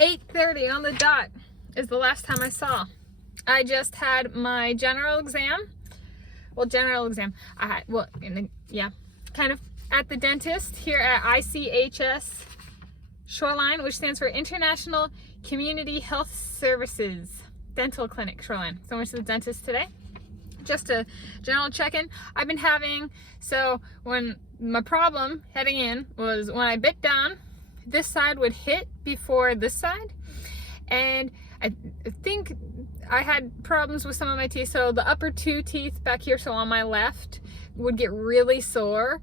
8:30 on the dot is the last time I saw. I just had my general exam. Well, general exam. I had, well, kind of at the dentist here at ICHS Shoreline, which stands for International Community Health Services Dental Clinic Shoreline. So I went to the dentist today. Just a general check-in I've been having. So when my problem heading in was when I bit down, this side would hit before this side, and I think I had problems with some of my teeth. So the upper two teeth back here, so on my left, would get really sore,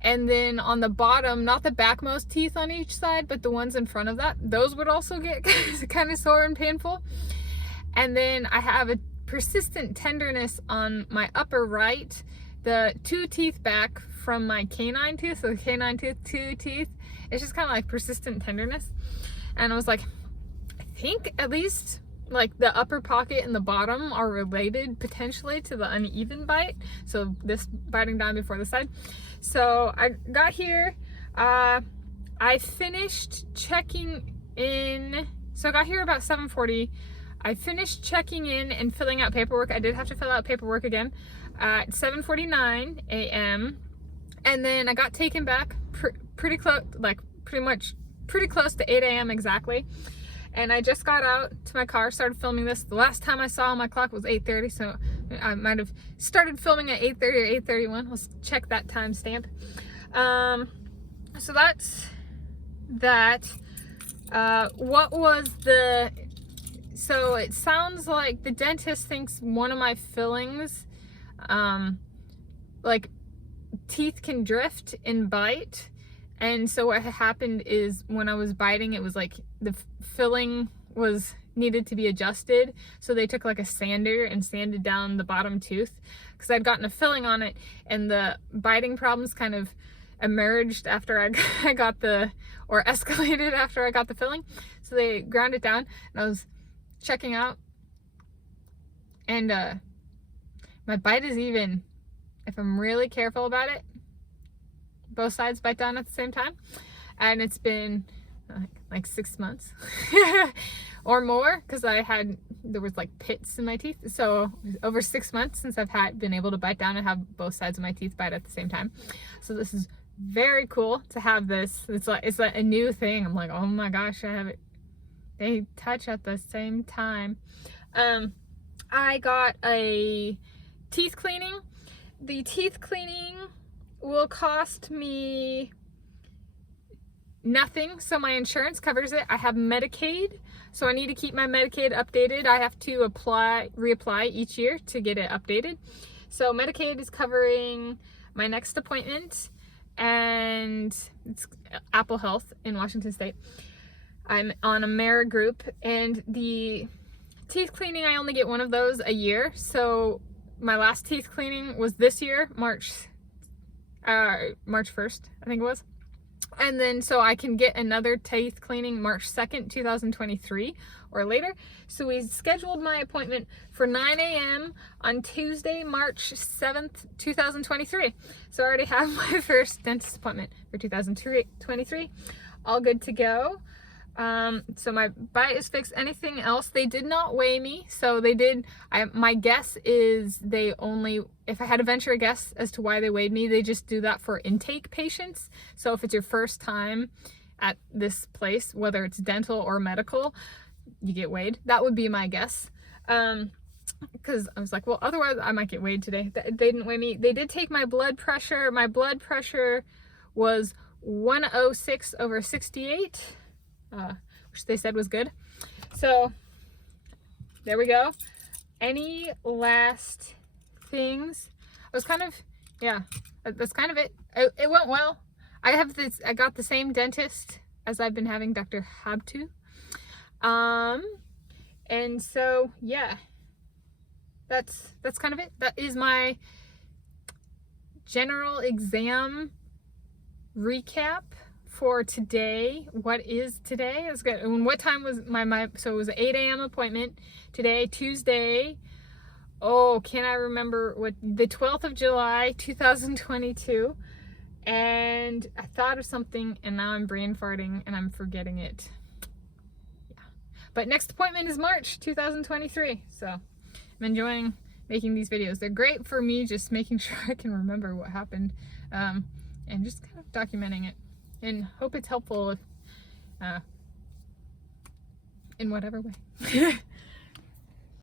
and then on the bottom, not the backmost teeth on each side, but the ones in front of that, those would also get kind of sore and painful. And then I have a persistent tenderness on my upper right, the two teeth back from my canine tooth, so the canine tooth, two teeth, it's just kind of like persistent tenderness. And I was like, I think at least like the upper pocket and the bottom are related potentially to the uneven bite, so this biting down before the side. So I got here, I finished checking in, so I got here about 7:40. I finished checking in and filling out paperwork. I did have to fill out paperwork again at 7:49 a.m. And then I got taken back pretty close to 8 a.m. exactly. And I just got out to my car, started filming this. The last time I saw on my clock was 8:30, so I might have started filming at 8:30 or 8:31. Let's check that timestamp. So that's that. What was the... So it sounds like the dentist thinks one of my fillings, like teeth can drift and bite. And so what happened is when I was biting, it was like the filling was needed to be adjusted. So they took like a sander and sanded down the bottom tooth because I'd gotten a filling on it, and the biting problems kind of emerged after I got the, or escalated after I got the filling. So they ground it down, and I was checking out, and my bite is even if I'm really careful about it. Both sides bite down at the same time, and it's been like 6 months or more, because there was like pits in my teeth. So over 6 months since I've been able to bite down and have both sides of my teeth bite at the same time. So this is very cool to have this. It's like a new thing. I'm like, oh my gosh, I have it. They touch at the same time. I got a teeth cleaning. The teeth cleaning will cost me nothing, so my insurance covers it. I have Medicaid, so I need to keep my Medicaid updated. I have to reapply each year to get it updated. So Medicaid is covering my next appointment, and it's Apple Health in Washington State. I'm on Amerigroup, and the teeth cleaning, I only get one of those a year. So my last teeth cleaning was this year, March 1st, I think it was. And then so I can get another teeth cleaning March 2nd, 2023 or later. So we scheduled my appointment for 9 a.m. on Tuesday, March 7th, 2023. So I already have my first dentist appointment for 2023. All good to go. So my bite is fixed. Anything else, they did not weigh me. So they did, my guess is they only, if I had to venture a guess as to why they weighed me, they just do that for intake patients. So if it's your first time at this place, whether it's dental or medical, you get weighed. That would be my guess. Because I was like, well, otherwise I might get weighed today. They didn't weigh me. They did take my blood pressure. My blood pressure was 106/68. Which they said was good. So there we go. Any last things? I was kind of, yeah, that's kind of it. It went well. I got the same dentist as I've been having, Dr. Habtu. And so yeah, that's kind of it. That is my general exam recap for today. What is today? It's good. And what time was so it was an 8 a.m. appointment today, Tuesday. Oh, can I remember what, the 12th of July, 2022. And I thought of something, and now I'm brain farting and I'm forgetting it. Yeah. But next appointment is March 2023. So I'm enjoying making these videos. They're great for me, just making sure I can remember what happened, and just kind of documenting it, and hope it's helpful if, in whatever way.